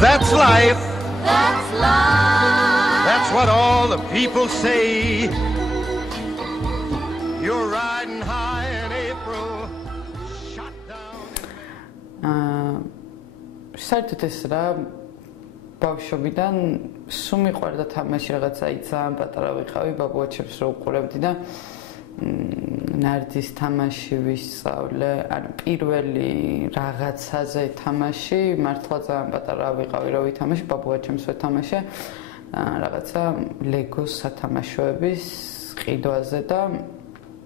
That's life. That's life. That's what all the people say. You're riding high in April. Shot down. საერთოდ ეს რა ბავშვობიდან სულ მიყვარდა თამაში რაღაცა ძალიან პატარა ვიყავი ბაბუაჩემს რო უყურებდი და ნარდის თამაში ვისწავლე ანუ პირველი რაღაცაზე თამაში მართლა ძალიან პატარა ვიყავი რო ვითამაში ბაბუაჩემს ვეთამაშე რაღაცა ლეგოს სათამაშოების ყიდვაზე და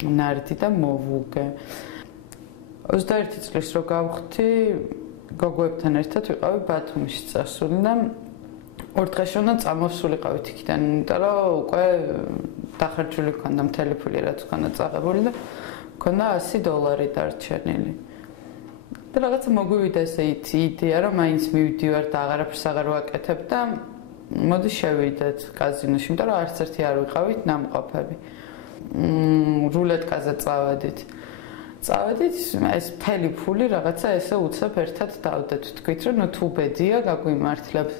ნარდი და მოვუგე 21 წლის რო გავხდი გოგოებთან ერთად ვიყავი ბათუმში წასული და ორ დღეში უნდა წამოვსულიყავით იქიდან, იმიტომ რომ უკვე დახარჯული მქონდა მთელი ფული რაც მქონდა წაღებული და მქონდა $100 დარჩენილი. და რაღაცა მოგვივიდა ესე იდეა, რომ მაინც მივდივარ და აღარაფერს აღარ ვაკეთებ და მოდი შევიდეთ კაზინოში, იმიტომ რომ არც ერთი არ ვიყავით ნამყოფები. რულეტკაზე წავედით. წავედით, ეს მთელი ფული რაღაცა ესე უცებ ერთად დავდეთ. თქვით რომ ნუ თუ ბედია გაგვიმართლებს.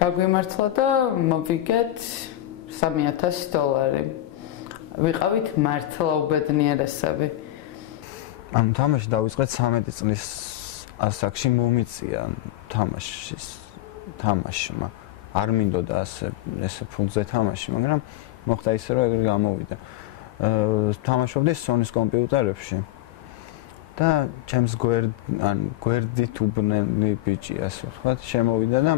გაგვიმართლა და მოვიგეთ $3000. ვიყავით მართლა უბედნიერესები. ამ თამაში დავიწყეთ 13 წლის ასაკში მომიწია თამაშმა. არ მინდოდა ესე ფულზე თამაში, მაგრამ მოხდა ისე რომ ეგრე გამოვიდა. თამაშობდი Sony-s კომპიუტერებში. და ჩემს გვერდით უბნელი ბიჭი ასე ვთქვათ, შემოვიდა და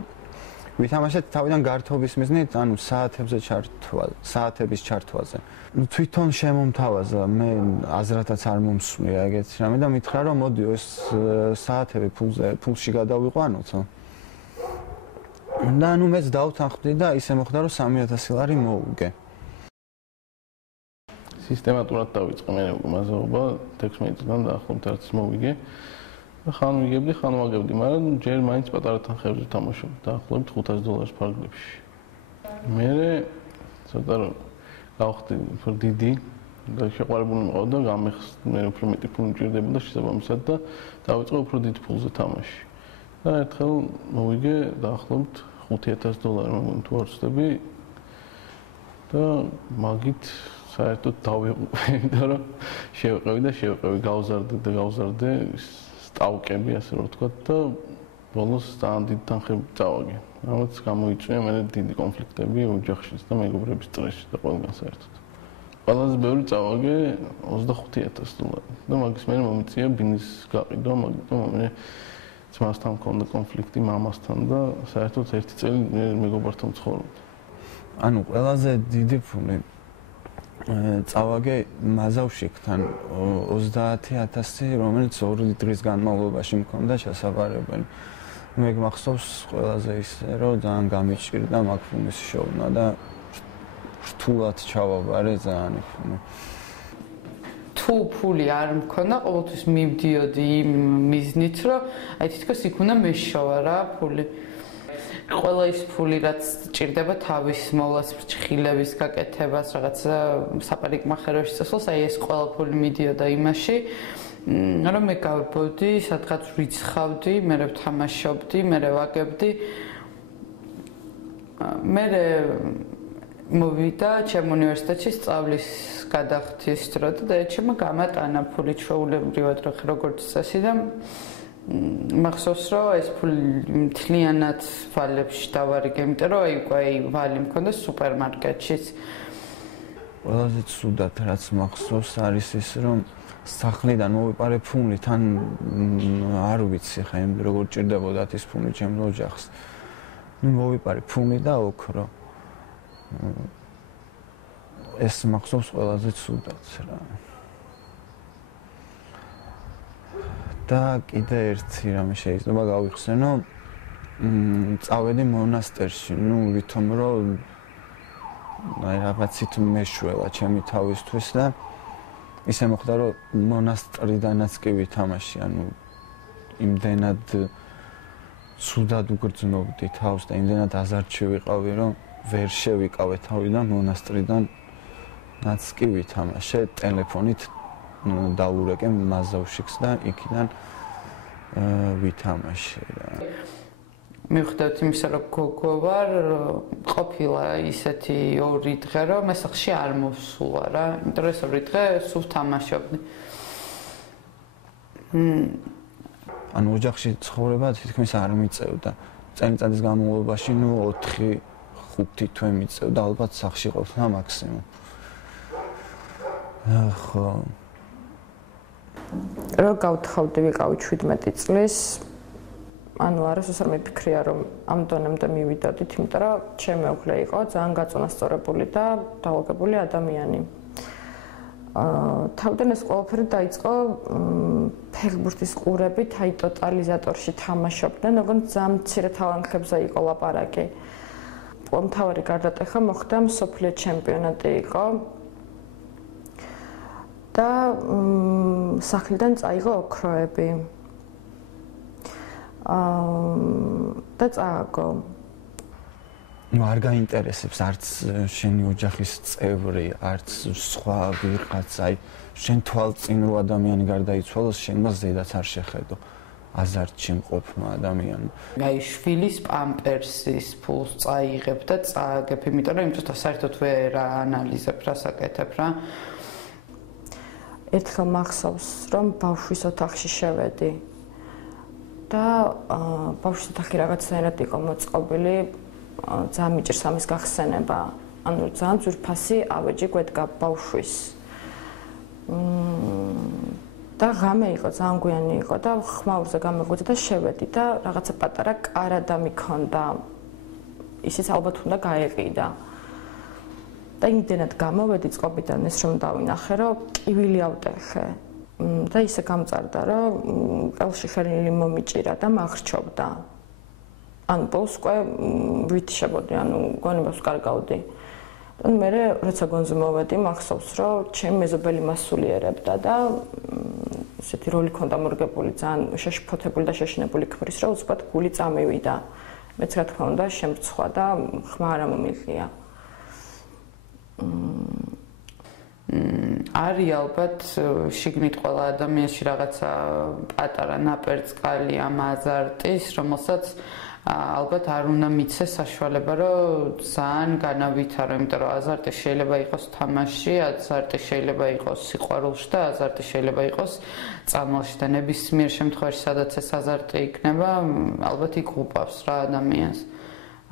ვითამაშეთ თავიდან გართობის მიზნით, ანუ საათების ჩართვაზე. თვითონ შემომთავაზა, მე აზრათაც არ მომსვლია ეგეთი რამე და მითხრა რომ მოდი ეს საათები ფულში გადავიყვანოთ. და ანუ მეც დავთანხმდი და ისე მოხდა რომ $3000 მოუგე. სისტემატურად დავიწყე მე მაზაობა 16 წლიდან დაახლოებით არც მოვიგე. ხან ვიგებდი, ხან ვაგებდი, მაგრამ ჯერ მაინც პატარა თანხებზე თამაშობდი, დაახლოებით $500 ფარგლებში. მე ცოტა რომ გავხდი უფრო დიდი და შეყვარებული მიყავდა და გამეხსნა მე უფრო მეტი ფული მჭირდებოდა შესაბამისად და დავიწყე უფრო დიდ ფულზე თამაში. და ერთხელ მოვიგე დაახლოებით $5000, მაგრამ თუ არ ვცდები და მაგით საერთოდ დავიღუპე, იმიტომ რომ შევყევი, გავზარდე სტავკები, ასე რომ ვთქვათ და ბოლოს ძალიან დიდი თანხები წავაგე. რამაც გამოიწვია მე დიდი კონფლიქტები ოჯახში და მეგობრების წრეში და ყველგან საერთოდ. ყველაზე ბევრი წავაგე $25000 და მაგის მერე მომიწია ბინის გაყიდვა, მაგრამ მე ძმასთან მქონდა კონფლიქტი მამასთან და საერთოდ ერთი წელი მეგობართან ვცხოვრობდი. ანუ ყველაზე დიდი ფული წავაგე მაზავშიკთან 30000, რომელიც 2 ლიტრის განმავლობაში მქონდა ჩასაბარებელი. მე მახსოვს ყველაზე ისე, რომ ძალიან გამიჭირდა მაგ ფულის შოვნა და რთულად ჩავაბარე ძალიან ფული. თუ ფული არ მქონდა, ყოველთვის მივდიოდი იმ მიზნით, რომ აი თითქოს იქ უნდა მეშოვა რა ფული. ყველა ის ფული რაც ჭირდება თავის მოვას ფრჩხილების გაკეთებას, რაღაცა საპარიკმახეროში წასვლას, აი ეს ყველა ფული მიდიოდა იმაში, რომ მე გავბოდი, სადღაც ვიცხავდი, მე ვთამაშობდი, მე ვაგებდი. მე მოვიდა ჩემ უნივერსიტეტში სწავლის გადახდის დრო და ჩემო გამატანა ფული ჩვეულებრივად როგორც წესი და მახსოვს რომ ეს ფული მთლიანად ვალებში დავარიგე, იმიტომ რომ აი უკვე ვალი მქონდა სუპერმარკეტშიც. ყველაზე ცუდად რაც მახსოვს არის ის რომ სახლიდან მოვიპარე ფული თან არ ვიცი ხა იმ როგორ ჭირდებოდათ ის ფული ჩემს ოჯახს. მოვიპარე ფული და ოქრო. ეს მახსოვს ყველაზე ცუდად რა. და კიდე ერთი რამე შეიძლება გავიხსენო, წავედი მონასტერში, ვითომ რომ აი რაღაცით მეშველა ჩემი თავისთვის და ისე მოხდა რომ მონასტრიდანაც კი ვითამაში, ანუ იმდენად ცუდად უგრძნობდი თავს და იმდენად აზარტში ვიყავი, რომ ვერ შევიკავე თავიდან მონასტრიდანაც კი ვითამაშე ტელეფონით დაურეკე მაზავშიქს და იქიდან ვითამაშე რა. მივხვდეთ იმისა, რომ გოგო ვარ, ყოფილა ისეთი 2 დღე, რომ მე სახლში არ მოვსულა რა. იმიტომ რომ ეს 2 დღე სულ თამაშობდი. ანუ ოჯახში ცხოვრება თითქმის არ მიწევდა. წელიწადის განმავლობაში 4-5 თვე მიწევდა, ალბათ სახლში ყოფნა მაქსიმუმ. ხო. რო გავთხოვდი, ვიყავი 17 წლის. ანუ არასდროს არ მიფიქრია, რომ ამ დონემდე მივიდოდით, იმიტომ რომ ჩემი მეუღლე იყო ძალიან გაწონასწორებული და დაალაგებული ადამიანი. თავიდან ეს ყველაფერი დაიწყო ფეხბურთის ყურებით, აი ტოტალიზატორში თამაშობდნენ, ოღონდ ძალიან მცირე თალანქებზე იყო ლაპარაკი. მთავარი გარდატეხა მოხდა მსოფლიო ჩემპიონატი იყო. და სახლიდან წაიღო ოქროები. და წააგო. ნუ არ გაინტერესებს არც შენი ოჯახის წევრი, არც სხვა ვიღაც, აი შენ თვალწინრო ადამიანი გარდაიცვალოს, შენ მას ზედაც არ შეხედო. აზარტში მყოფმა ადამიანმა. აი შვილის პამპერსის ფულს წაიღებ და წააგებ, იმიტომ რომ იმისთვის საერთოდ ვერ აანალიზებ, რას აკეთებ რა. ერთხელ მახსოვს, რომ ბავშვის ოთახში შევედი და ბავშვის ოთახი რაღაცნაირად იყო მოწყობილი, ძალიან მიჭირს ამის გახსენება. ანუ ძალიან ძვირფასი ავეჯი გვედგა ბავშვის. და ღამე იყო, ძალიან გვიანი იყო და ხმაურზე გამეღვიძე და შევედი და რაღაცა პატარა კარადა მიქონდა. ისიც ალბათ უნდა გაეყიდა. და იმდენად გამოვედი წყობიდან ეს რომ დავინახე, რომ კივილი ავტეხე. და ისე გამწარდა, რომ ყელში ხერილი მომიჭირა და მახრჩობდა. ანუ ბოლოს უკვე ვითიშებოდი, ანუ გონებას კარგავდი. და მე როცა გონზე მოვედი, მახსოვს, რომ ჩემი მეზობელი მასულიერებდა და ესეთი როლი ქონდა მორგებული, ძალიან შეშფოთებული და შეშინებული ქმრის, რომ უცბად გული წამივიდა. მეც რა თქმა უნდა შემრცხვა და ხმა არ მომიღია. არის ალბათ შიგნით ყველა ადამიანში რაღაცა პატარა ნაპერწკალი ამ აზარტის, რომელსაც ალბათ არ უნდა მიცეს საშუალება, რომ ძალიან განავითარო, იმიტომ რომ აზარტი შეიძლება იყოს თამაში, აზარტი შეიძლება იყოს სიყვარულში და აზარტი შეიძლება იყოს წამალში და ნებისმიერ შემთხვევაში, სადაც ეს აზარტი იქნება, ალბათ იქ უპავს რა ადამიანს.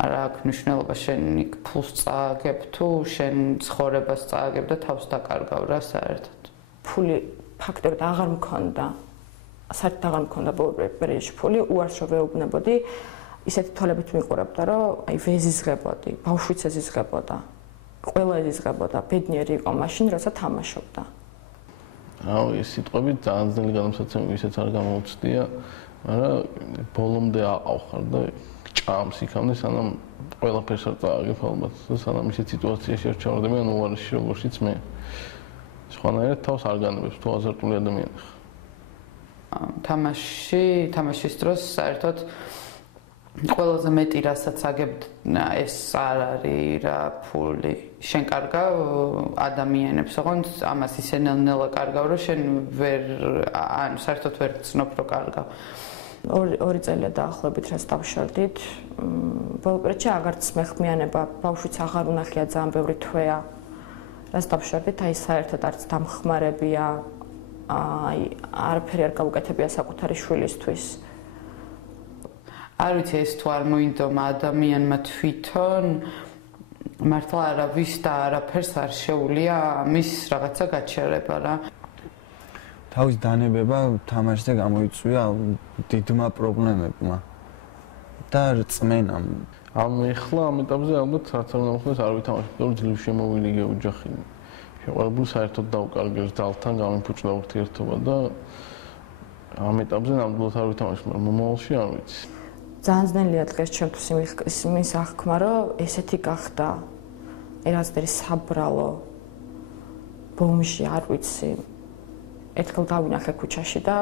არა აქვს მნიშვნელობა შენ იქ ფულს წააგებ თუ შენ ცხოვრებას წააგებ და თავს დაკარგავ რა საერთოდ. ფული ფაქტობრივად აღარ მქონდა. საერთოდ აღარ მქონდა ბოლო პერიოდში ფული, უარს რო ვეუბნებოდი, ისეთი თვალებით მიყურებდა, რომ აი ვეზიზღებოდი, ბავშვიც ეზიზღებოდა. ყველა ეზიზღებოდა, ბედნიერი იყო მაშინ, როცა თამაშობდა. აუ, ეს სიტყვები ძალიან ძნელი გადამსაცემი ვისაც არ გამოუცდია, მაგრამ ბოლომდე აყავხარ და ჭამს იქამდე, სანამ ყველაფერს არ წააგებ ალბათ და სანამ ისეთ სიტუაციაში არ ჩავარდები, ან უარესში როგორიც მე. სხვანაირად თავს არ განებებს თუ აზარტული ადამიანი ხარ. თამაშის დროს საერთოდ ყველაზე მეტი რასაც აგებთ ეს არ არის რა ფული. შენ კარგავ ადამიანებს, ოღონდ ამას ისე ნელ-ნელა კარგავ, რომ შენ ვერ ან საერთოდ ვერ ცნობ რომ კარგავ. ორი წელია დაახლოებით რაც დავშორდით. ბოლო პერიოდში აღარც მეხმიანება, ბავშვიც აღარ უნახია ძალიან ბევრი თვეა. რაც დავშორდით, აი საერთოდ არც დამხმარებია, აი არაფერი არ გავუკეთებია საკუთარი შვილისთვის. არ ვიცი ეს თუ არ მოინდომა ადამიანმა თვითონ მართლა არავის და არაფერს არ შეუძლია ამის რაღაცა გაჩერება რა. თავის დანებება თამაშზე გამოიწვია დიდმა პრობლემებმა და რწმენამ. ანუ ეხლა ამ ეტაპზე ალბათ რაც არ უნდა მოხდეს არ ვითამაშებ, რომ ძლივს შემოვიდიგე ოჯახი. შეყვარებული საერთოდ დავკარგეს ძალთან გამიფუჭდა ურთიერთობა და ამ ეტაპზე ნამდვილად არ ვითამაშებ, მაგრამ მომავალში არ ვიცი. ძალიან ძნელია დღეს ჩემთვის იმის აღქმა, რომ ესეთი გახდა ერასტერი საბრალო ბომჟი, არ ვიცი. ერთხელ დავინახე ქუჩაში და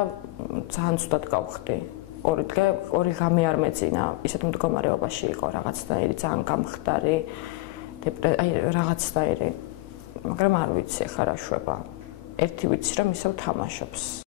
ძალიან ცუდად გავხდი. ორი ღამე არ მეძინა, ისეთ მდგომარეობაში იყო რაღაცნაირი ძალიან გამხდარი, აი რაღაცნაირი. მაგრამ არ ვიცი, ხარ აშვება. ერთი ვიცი რომ ისევ თამაშობს.